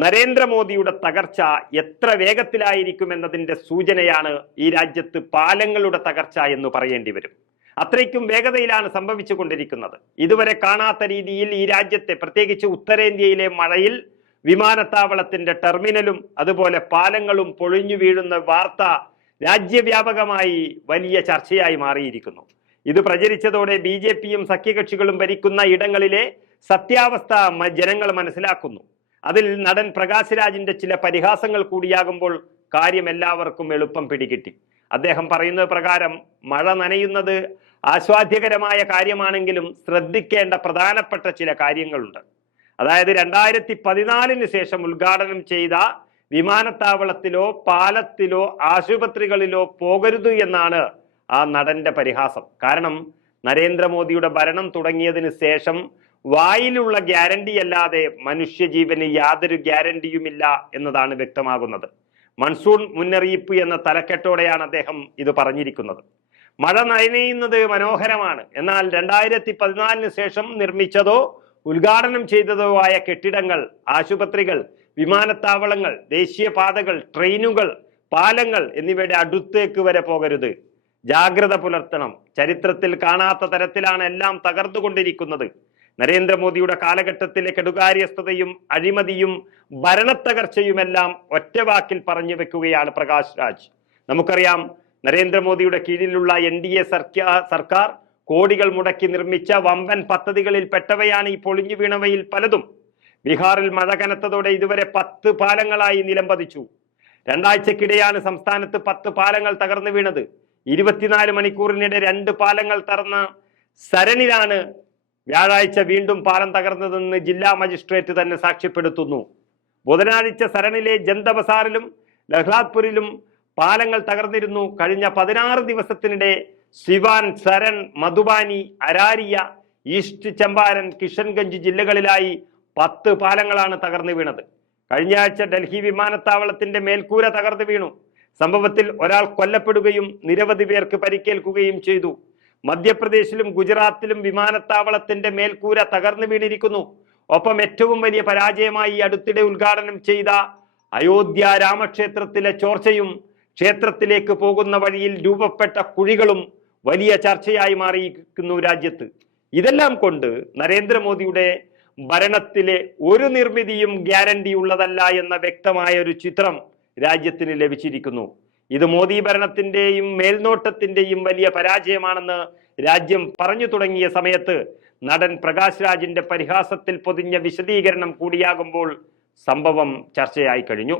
നരേന്ദ്രമോദിയുടെ തകർച്ച എത്ര വേഗത്തിലായിരിക്കും എന്നതിന്റെ സൂചനയാണ് ഈ രാജ്യത്ത് പാലങ്ങളുടെ തകർച്ച എന്ന് പറയേണ്ടി വരും. അത്രയ്ക്കും വേഗതയിലാണ് സംഭവിച്ചു കൊണ്ടിരിക്കുന്നത് ഇതുവരെ കാണാത്ത രീതിയിൽ ഈ രാജ്യത്തെ പ്രത്യേകിച്ച് ഉത്തരേന്ത്യയിലെ മഴയിൽ വിമാനത്താവളത്തിന്റെ ടെർമിനലും അതുപോലെ പാലങ്ങളും പൊളിഞ്ഞു വീഴുന്ന വാർത്ത രാജ്യവ്യാപകമായി വലിയ ചർച്ചയായി മാറിയിരിക്കുന്നു. ഇത് പ്രചരിച്ചതോടെ ബി ജെ പിയും സഖ്യകക്ഷികളും ഭരിക്കുന്ന ഇടങ്ങളിലെ സത്യാവസ്ഥ ജനങ്ങൾ മനസ്സിലാക്കുന്നു. അതിൽ നടൻ പ്രകാശ് രാജിന്റെ ചില പരിഹാസങ്ങൾ കൂടിയാകുമ്പോൾ കാര്യം എല്ലാവർക്കും എളുപ്പം പിടികിട്ടി. അദ്ദേഹം പറയുന്നത് പ്രകാരം മഴ നനയുന്നത് ആസ്വാദ്യകരമായ കാര്യമാണെങ്കിലും ശ്രദ്ധിക്കേണ്ട പ്രധാനപ്പെട്ട ചില കാര്യങ്ങളുണ്ട്. അതായത് രണ്ടായിരത്തി പതിനാലിന് ശേഷം ഉദ്ഘാടനം ചെയ്ത വിമാനത്താവളത്തിലോ പാലത്തിലോ ആശുപത്രികളിലോ പോകരുത് എന്നാണ് ആ നടന്റെ പരിഹാസം. കാരണം നരേന്ദ്രമോദിയുടെ ഭരണം തുടങ്ങിയതിന് ശേഷം വായിലുള്ള ഗ്യാരണ്ടി അല്ലാതെ മനുഷ്യജീവന് യാതൊരു ഗ്യാരണ്ടിയുമില്ല എന്നതാണ് വ്യക്തമാകുന്നത്. മൺസൂൺ മുന്നറിയിപ്പ് എന്ന തലക്കെട്ടോടെയാണ് അദ്ദേഹം ഇത് പറഞ്ഞിരിക്കുന്നത്. മഴ നനയുന്നത് മനോഹരമാണ്. എന്നാൽ രണ്ടായിരത്തി പതിനാലിന് ശേഷം നിർമ്മിച്ചതോ ഉദ്ഘാടനം ചെയ്തതോ ആയ കെട്ടിടങ്ങൾ ആശുപത്രികൾ വിമാനത്താവളങ്ങൾ ദേശീയപാതകൾ ട്രെയിനുകൾ പാലങ്ങൾ എന്നിവയുടെ അടുത്തേക്ക് വരെ പോകരുത്. ജാഗ്രത പുലർത്തണം. ചരിത്രത്തിൽ കാണാത്ത തരത്തിലാണ് എല്ലാം തകർന്നുകൊണ്ടിരിക്കുന്നത്. നരേന്ദ്രമോദിയുടെ കാലഘട്ടത്തിലെ കെടുകാര്യസ്ഥതയും അഴിമതിയും ഭരണത്തകർച്ചയുമെല്ലാം ഒറ്റവാക്കിൽ പറഞ്ഞു വെക്കുകയാണ് പ്രകാശ് രാജ്. നമുക്കറിയാം നരേന്ദ്രമോദിയുടെ കീഴിലുള്ള എൻ ഡി എ സർക്കാർ കോടികൾ മുടക്കി നിർമ്മിച്ച വമ്പൻ പദ്ധതികളിൽ പെട്ടവയാണ് ഈ പൊളിഞ്ഞു വീണവയിൽ പലതും. ബീഹാറിൽ മഴ കനത്തതോടെ ഇതുവരെ പത്ത് പാലങ്ങളായി നിലം പതിച്ചു. രണ്ടാഴ്ചക്കിടെയാണ് സംസ്ഥാനത്ത് പത്ത് പാലങ്ങൾ തകർന്നു വീണത്. ഇരുപത്തിനാല് മണിക്കൂറിനിടെ രണ്ട് പാലങ്ങൾ തറന്ന സരണിലാണ് വ്യാഴാഴ്ച വീണ്ടും പാലം തകർന്നതെന്ന് ജില്ലാ മജിസ്ട്രേറ്റ് തന്നെ സാക്ഷ്യപ്പെടുത്തുന്നു. ബുധനാഴ്ച സരണിലെ ജന്ത ബസാറിലും ലഹ്ലാദ്പൂരിലും പാലങ്ങൾ തകർന്നിരുന്നു. കഴിഞ്ഞ പതിനാറ് ദിവസത്തിനിടെ സിവാൻ സരൺ മധുബാനി അരാരിയ ഈസ്റ്റ് ചമ്പാരൻ കിഷൻഗഞ്ച് ജില്ലകളിലായി പത്ത് പാലങ്ങളാണ് തകർന്നു വീണത്. കഴിഞ്ഞ ആഴ്ച ഡൽഹി വിമാനത്താവളത്തിന്റെ മേൽക്കൂര തകർന്നു വീണു. സംഭവത്തിൽ ഒരാൾ കൊല്ലപ്പെടുകയും നിരവധി പേർക്ക് പരിക്കേൽക്കുകയും ചെയ്തു. മധ്യപ്രദേശിലും ഗുജറാത്തിലും വിമാനത്താവളത്തിന്റെ മേൽക്കൂര തകർന്നു വീണിരിക്കുന്നു. ഒപ്പം ഏറ്റവും വലിയ പരാജയമായി അടുത്തിടെ ഉദ്ഘാടനം ചെയ്ത അയോധ്യ രാമക്ഷേത്രത്തിലെ ചോർച്ചയും ക്ഷേത്രത്തിലേക്ക് പോകുന്ന വഴിയിൽ രൂപപ്പെട്ട കുഴികളും വലിയ ചർച്ചയായി മാറിയിരിക്കുന്നു രാജ്യത്ത്. ഇതെല്ലാം കൊണ്ട് നരേന്ദ്രമോദിയുടെ ഭരണത്തിലെ ഒരു നിർമ്മിതിയും ഗ്യാരണ്ടി ഉള്ളതല്ല എന്ന വ്യക്തമായ ഒരു ചിത്രം രാജ്യത്തിന് ലഭിച്ചിരിക്കുന്നു. ഇത് മോദി ഭരണത്തിന്റെയും മേൽനോട്ടത്തിന്റെയും വലിയ പരാജയമാണെന്ന് രാജ്യം പറഞ്ഞു തുടങ്ങിയ സമയത്ത് നടൻ പ്രകാശ് രാജിന്റെ പരിഹാസത്തിൽ പൊതിഞ്ഞ വിശദീകരണം കൂടിയാകുമ്പോൾ സംഭവം ചർച്ചയായി കഴിഞ്ഞു.